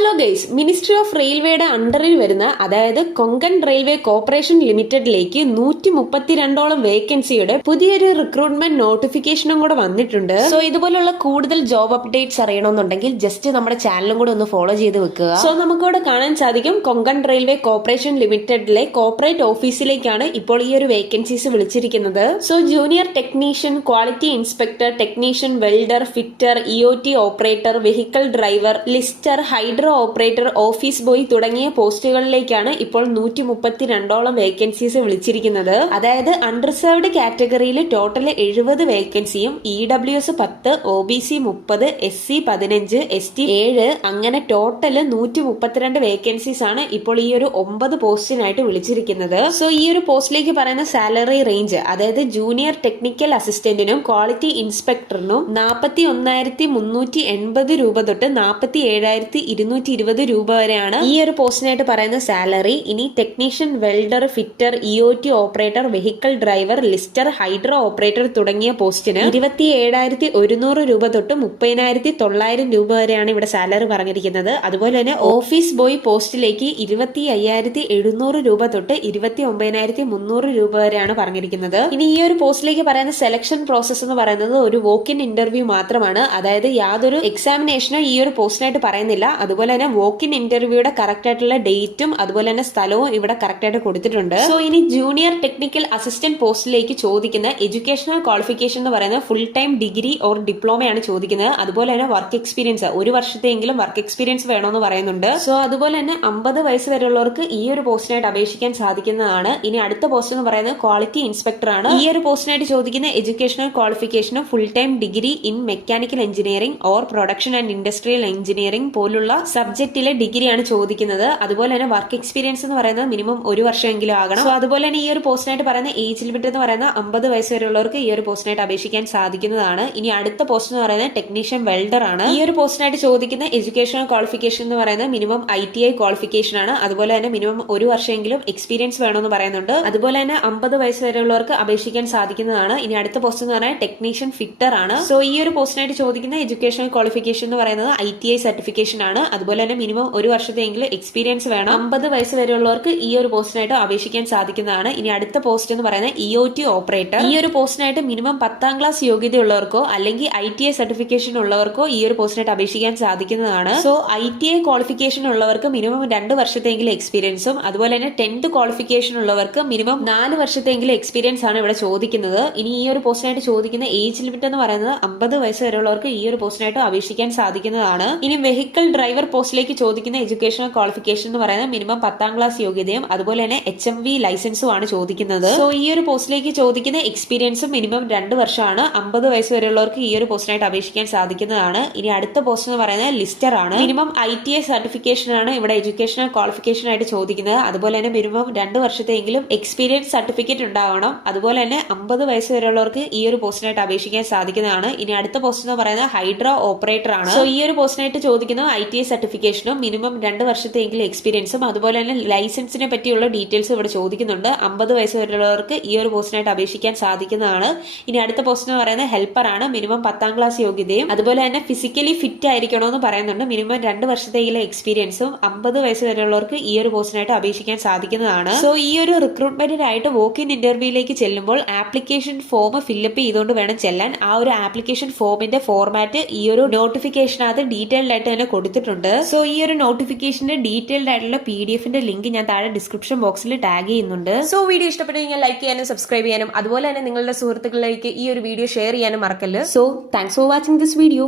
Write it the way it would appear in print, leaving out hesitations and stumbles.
Hello guys, ministry of റെയിൽവേയുടെ അണ്ടറിൽ വരുന്ന അതായത് കൊങ്കൺ റെയിൽവേ കോർപ്പറേഷൻ ലിമിറ്റഡിലേക്ക് 132ഓളം വേക്കൻസിയുടെ പുതിയൊരു റിക്രൂട്ട്മെന്റ് നോട്ടിഫിക്കേഷനും കൂടെ വന്നിട്ടുണ്ട്. സോ ഇതുപോലുള്ള കൂടുതൽ ജോബ് അപ്ഡേറ്റ്സ് അറിയണമെന്നുണ്ടെങ്കിൽ ജസ്റ്റ് നമ്മുടെ ചാനലും കൂടെ ഒന്ന് ഫോളോ ചെയ്ത് വെക്കുക. സോ നമുക്കിവിടെ കാണാൻ സാധിക്കും കൊങ്കൺ റെയിൽവേ കോർപ്പറേഷൻ ലിമിറ്റഡിലെ കോർപ്പറേറ്റ് ഓഫീസിലേക്കാണ് ഇപ്പോൾ ഈ ഒരു വേക്കൻസീസ് വിളിച്ചിരിക്കുന്നത്. So junior technician, quality inspector, technician, welder, fitter, EOT operator, vehicle driver, ലിസ്റ്റർ, hydro operator, office boy തുടങ്ങിയ പോസ്റ്റുകളിലേക്കാണ് ഇപ്പോൾ 132ഓളം വേക്കൻസീസ് വിളിച്ചിരിക്കുന്നത്. അതായത് അൺറിസർവ്ഡ് കാറ്റഗറിയിൽ total 70 വേക്കൻസിയും EWS 10, OBC 30, SC 15, ST 7 അങ്ങനെ ടോട്ടൽ 132 വേക്കൻസീസ് ആണ് ഇപ്പോൾ ഈ ഒരു 9 പോസ്റ്റിനായിട്ട് വിളിച്ചിരിക്കുന്നത്. സോ ഈ ഒരു പോസ്റ്റിലേക്ക് പറയുന്ന സാലറി റേഞ്ച് അതായത് ജൂനിയർ ടെക്നിക്കൽ അസിസ്റ്റന്റിനും ക്വാളിറ്റി ഇൻസ്പെക്ടറിനും 41,380 രൂപ തൊട്ട് 47,220 രൂപ വരെയാണ് ഈ ഒരു പോസ്റ്റിനായിട്ട് പറയുന്ന സാലറി. ഇനി technician, welder, fitter, EOT operator, vehicle driver, ലിസ്റ്റർ, hydro operator തുടങ്ങിയ പോസ്റ്റിന് 27,100 രൂപ തൊട്ട് 30,900 രൂപ വരെയാണ് ഇവിടെ സാലറി പറഞ്ഞിരിക്കുന്നത്. അതുപോലെ തന്നെ ഓഫീസ് ബോയ് പോസ്റ്റിലേക്ക് 25,700 രൂപ തൊട്ട് 29,300 രൂപ വരെയാണ് പറഞ്ഞിരിക്കുന്നത്. ഇനി ഈ ഒരു പോസ്റ്റിലേക്ക് പറയുന്ന സെലക്ഷൻ പ്രോസസ് എന്ന് പറയുന്നത് ഒരു വോക്ക് ഇൻ ഇന്റർവ്യൂ മാത്രമാണ്. അതായത് യാതൊരു എക്സാമിനേഷനോ ഈ ഒരു പോസ്റ്റിനായിട്ട് പറയുന്നില്ല. അതുപോലെ തന്നെ വോക്ക് ഇൻ ഇന്റർവ്യൂയുടെ കറക്റ്റ് ആയിട്ടുള്ള ഡേറ്റും അതുപോലെ തന്നെ സ്ഥലവും ഇവിടെ കറക്റ്റ് ആയിട്ട് കൊടുത്തിട്ടുണ്ട്. സോ ഇനി ജൂനിയർ ടെക്നിക്കൽ അസിസ്റ്റന്റ് പോസ്റ്റിലേക്ക് ചോദിക്കുന്ന എഡ്യൂക്കേഷണൽ ക്വാളിഫിക്കേഷൻ എന്ന് പറയുന്നത് ഫുൾ ടൈം ഡിഗ്രി ഓർ ഡിപ്ലോമയാണ് ചോദിക്കുന്നത്. അതുപോലെ തന്നെ വർക്ക് എക്സ്പീരിയൻസ് 1 വർഷത്തെയെങ്കിലും വർക്ക് എക്സ്പീരിയൻസ് വേണമെന്ന് പറയുന്നുണ്ട്. സോ അതുപോലെ തന്നെ 50 വയസ്സ് വരെയുള്ളവർക്ക് ഈ ഒരു പോസ്റ്റിനായിട്ട് അപേക്ഷിക്കാൻ സാധിക്കുന്നതാണ്. ഇനി അടുത്ത പോസ്റ്റ് എന്ന് പറയുന്നത് ക്വാളിറ്റി ഇൻസ്പെക്ടർ ആണ്. ഈ ഒരു പോസ്റ്റിനായിട്ട് ചോദിക്കുന്ന എഡ്യൂക്കേഷണൽ ക്വാളിഫിക്കേഷനും full time degree in mechanical engineering or production and industrial engineering പോലുള്ള സബ്ജക്റ്റിലെ ഡിഗ്രിയാണ് ചോദിക്കുന്നത്. അതുപോലെ തന്നെ വർക്ക് എക്സ്പീരിയൻസ് എന്ന് പറയുന്നത് മിനിമം 1 വർഷമെങ്കിലും ആകണം. സോ അതുപോലെ തന്നെ ഈ ഒരു പോസ്റ്റിനായിട്ട് പറയുന്ന ഏജ് ലിമിറ്റ് എന്ന് പറയുന്ന 50 വയസ്സ് വരെയുള്ളവർക്ക് ഈ ഒരു പോസ്റ്റിനായിട്ട് അപേക്ഷിക്കാൻ സാധിക്കുന്നതാണ്. ഇനി അടുത്ത പോസ്റ്റ് എന്ന് പറയുന്നത് ടെക്നീഷ്യൻ വെൽഡർ ആണ്. ഈ ഒരു പോസ്റ്റിനായിട്ട് ചോദിക്കുന്ന എഡ്യൂക്കേഷണൽ ക്വാളിഫിക്കേഷൻ എന്ന് പറയുന്നത് മിനിമം ITI ക്വാളിഫിക്കേഷൻ ആണ്. അതുപോലെ തന്നെ മിനിമം 1 വർഷമെങ്കിലും എക്സ്പീരിയൻസ് വേണമെന്ന് പറയുന്നുണ്ട്. അതുപോലെ തന്നെ 50 വയസ്സ് വരെയുള്ളവർക്ക് അപേക്ഷിക്കാൻ സാധിക്കുന്നതാണ്. ഇനി അടുത്ത പോസ്റ്റ് എന്ന് പറയുന്നത് ടെക്നീഷ്യൻ ഫിറ്റർ ആണ്. സോ ഈ ഒരു പോസ്റ്റിനായിട്ട് ചോദിക്കുന്ന എഡ്യൂക്കേഷണൽ ക്വാളിഫിക്കേഷൻ എന്ന് പറയുന്നത് ITI സർട്ടിഫിക്കേഷൻ ആണ്. അതുപോലെ തന്നെ മിനിമം 1 വർഷത്തെയെങ്കിലും എക്സ്പീരിയൻസ് വേണം. 50 വയസ്സ് വരെയുള്ളവർക്ക് ഈ ഒരു പോസ്റ്റിനായിട്ട് അപേക്ഷിക്കാൻ സാധിക്കുന്നതാണ്. ഇനി അടുത്ത പോസ്റ്റ് എന്ന് പറയുന്നത് EOT ഓപ്പറേറ്റർ. ഈ ഒരു പോസ്റ്റിനായിട്ട് മിനിമം 10ാം ക്ലാസ് യോഗ്യതയുള്ളവർക്കോ അല്ലെങ്കിൽ ITI സർട്ടിഫിക്കേഷൻ ഉള്ളവർക്കോ ഈ ഒരു പോസ്റ്റിനായിട്ട് അപേക്ഷിക്കാൻ സാധിക്കുന്നതാണ്. സോ ITI ക്വാളിഫിക്കേഷൻ ഉള്ളവർക്ക് മിനിമം 2 വർഷത്തെയെങ്കിലും എക്സ്പീരിയൻസും അതുപോലെ തന്നെ 10th ക്വാളിഫിക്കേഷൻ ഉള്ളവർക്ക് മിനിമം 4 വർഷത്തെയെങ്കിലും എക്സ്പീരിയൻസ് ആണ് ഇവിടെ ചോദിക്കുന്നത്. ഇനി ഈ ഒരു പോസ്റ്റിനായിട്ട് ചോദിക്കുന്ന ഏജ് ലിമിറ്റ് എന്ന് പറയുന്നത് 50 വയസ്സ് വരെയുള്ളവർക്ക് ഈ ഒരു പോസ്റ്റിനായിട്ട് അപേക്ഷിക്കാൻ സാധിക്കുന്നതാണ്. ഇനി വെഹിക്കിൾ ഡ്രൈവർ പോസ്റ്റിലേക്ക് ചോദിക്കുന്ന എഡ്യൂക്കേഷണൽ ക്വാളിഫിക്കേഷൻ എന്ന് പറയുന്നത് മിനിമം 10ാം ക്ലാസ് യോഗ്യതയും അതുപോലെ തന്നെ HMV ലൈസൻസും ആണ് ചോദിക്കുന്നത്. സോ ഈ ഒരു പോസ്റ്റിലേക്ക് ചോദിക്കുന്ന എക്സ്പീരിയൻസും മിനിമം 2 വർഷമാണ്. 50 വയസ്സ് വരെയുള്ളവർക്ക് ഈ ഒരു പോസ്റ്റിനായിട്ട് അപേക്ഷിക്കാൻ സാധിക്കുന്നതാണ്. ഇനി അടുത്ത പോസ്റ്റ് എന്ന് പറയുന്നത് ലിസ്റ്റർ ആണ്. മിനിമം ITI സർട്ടിഫിക്കേഷൻ ആണ് ഇവിടെ എഡ്യൂക്കേഷണൽ ക്വാളിഫിക്കേഷൻ ആയിട്ട് ചോദിക്കുന്നത്. അതുപോലെ തന്നെ മിനിമം 2 വർഷത്തെയെങ്കിലും എക്സ്പീരിയൻസ് സർട്ടിഫിക്കറ്റ് ഉണ്ടാവണം. അതുപോലെ തന്നെ 50 വയസ്സ് വരെയുള്ളവർക്ക് ഈ ഒരു പോസ്റ്റിനായിട്ട് അപേക്ഷിക്കാൻ സാധിക്കുന്നതാണ്. ഇനി അടുത്ത പോസ്റ്റ് എന്ന് പറയുന്നത് ഹൈഡ്രോ ഓപ്പറേറ്റർ ആണ്. സോ ഈ ഒരു പോസ്റ്റിനായിട്ട് ചോദിക്കുന്ന ITI സർട്ടിഫിക്കേഷനും മിനിമം 2 വർഷത്തെയെങ്കിലും എക്സ്പീരിയൻസും അതുപോലെ തന്നെ ലൈസൻസിനെ പറ്റിയുള്ള ഡീറ്റെയിൽസ് ഇവിടെ ചോദിക്കുന്നുണ്ട്. 50 വയസ്സ് വരെയുള്ളവർക്ക് ഈ ഒരു പോസ്റ്റിനായിട്ട് അപേക്ഷിക്കാൻ സാധിക്കുന്നതാണ്. ഇനി അടുത്ത പോസ്റ്റ് എന്ന് പറയുന്നത് ഹെൽപ്പർ ആണ്. മിനിമം 10ാം ക്ലാസ് യോഗ്യതയും അതുപോലെ തന്നെ ഫിസിക്കലി ഫിറ്റ് ആയിരിക്കണമെന്ന് പറയുന്നുണ്ട്. മിനിമം 2 വർഷത്തെയെങ്കിലും എക്സ്പീരിയൻസും 50 വയസ്സ് വരെയുള്ളവർക്ക് ഈ ഒരു പോസ്റ്റിനായിട്ട് അപേക്ഷിക്കാൻ സാധിക്കുന്നതാണ്. സോ ഈ ഒരു റിക്രൂട്ട്മെന്റിനായിട്ട് വോക്ക് ഇൻ ഇന്റർവ്യൂയിലേക്ക് ചെല്ലുമ്പോൾ ആപ്ലിക്കേഷൻ ഫോം ഫില്ലപ്പ് ചെയ്തുകൊണ്ട് വേണം ചെല്ലാൻ. ആ ഒരു ആപ്ലിക്കേഷൻ ഫോമിന്റെ ഫോർമാറ്റ് ഈ ഒരു നോട്ടിഫിക്കേഷനകത്ത് ഡീറ്റെയിൽഡ് ആയിട്ട് തന്നെ കൊടുത്തിട്ടുണ്ട്. സോ ഈ ഒരു നോട്ടിഫിക്കേഷന്റെ ഡീറ്റെയിൽഡ് ആയിട്ടുള്ള PDF-ന്റെ ലിങ്ക് ഞാൻ താഴെ ഡിസ്ക്രിപ്ഷൻ ബോക്സിൽ ടാഗ് ചെയ്യുന്നുണ്ട്. സോ വീഡിയോ ഇഷ്ടപ്പെട്ടു കഴിഞ്ഞാൽ ലൈക്ക് ചെയ്യാനും സബ്സ്ക്രൈബ് ചെയ്യാനും അതുപോലെ തന്നെ നിങ്ങളുടെ സുഹൃത്തുക്കളിലേക്ക് ഈ ഒരു വീഡിയോ ഷെയർ ചെയ്യാനും മറക്കല്ല്. So thanks for watching this video.